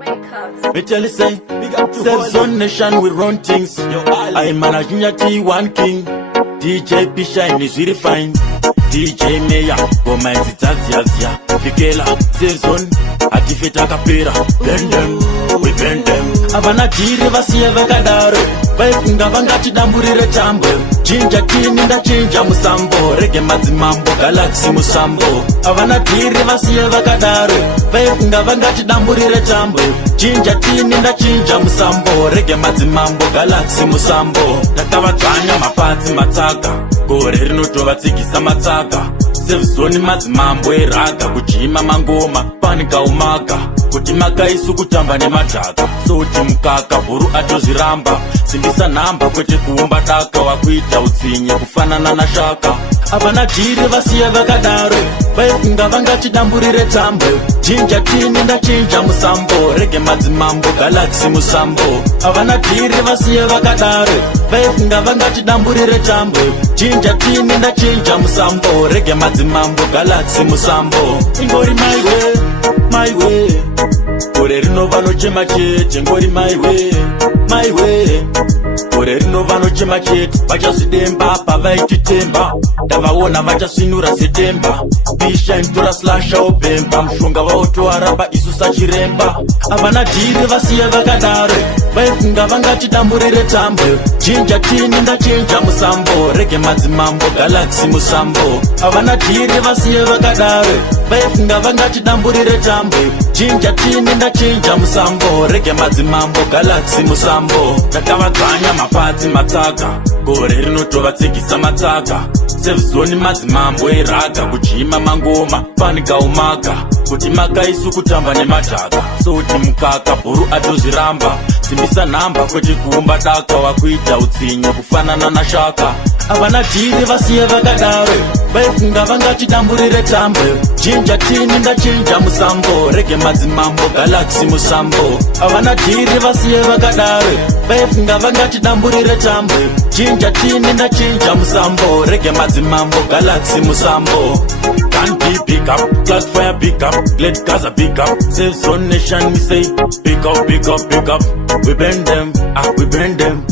Me tell you say, Safe Zone Nation, we run things. I manage T1 King. DJ P Shine is really fine. DJ Meya, go my Tazia, Fikela, Safe Zone, Akifeta Kapira, bend them, we bend them. Avana Jiri Vasia Vakadare, Vaifunga Vangati Damburire Tambo, Jinja Tini da Jinja Musambo, Reggae Mazimambo, Galaxy Musambo. Avana Jiri Vasia Vakadare, Vaifunga Vangati Damburire Tambo, Jinja Tini da Jinja Musambo, Reggae Mazimambo, Galaxy Musambo. Natavajanya Mapati Mataka, Gore Rinoto Vatsikisa Mataka. Safe Zone Mazimambo Eraga, Kujima Mangoma, Panika Umaka. Kuti makaisu kutamba nemadhaka soti mukaka bhuru atozviramba simbisa namba kwete kuumba daka wakuita utsinye kufanana na shaka avana dhiri vasiya vakadaro vaifunga vangachidamburire tambo jinja tini ndachinja musambo rege madzimambo galaxy musambo avana dhiri vasiya vakadaro vaifunga vangachidamburire tambo jinja tini ndachinja musambo rege madzimambo galaxy musambo ingori my way Kore rinova nochema chete ngori my way Kore rinova nochema chete vachazvidemba pavaichitemba ndavaona vachasvinura setemba P-Shine tora slasha opemba mushonga vaotoaramba isu sachiremba avana dhiri vasiya vakadaro vaifunga vangachidamburire tambo jinja tini ndachinja musambo rege madzimambo galaxy musambo avana dhiri vasiya vakadaro vaifunga vangachidamburire tambo jinja tini ndachinja musambo rege madzimambo galaxy musambo ndakavadzanya mapatsi matsaka gore rinotovatsikisa matsaka Safe Zone madzimambo eraga kujima mangoma panika umaka kuti makaisu kutamba nemadhaka soti mukaka bhuru atozviramba simbisa namba kwete kuumba daka wakuita utsinye kufanana na shaka avana dhiri vasiya vakadaro vaifunga vangachidamburire tambo jinja tini ndachinja musambo rege madzimambo galaxy musambo avana dhiri vasiya vakadaro vaifunga vangachidamburire tambo jinja tini ndachinja musambo rege madzimambo galaxy musambo Can't be pick up, class fire pick up, let Gaza pick up, Safe Zone Nation we say, pick up, we bend them, we bend them.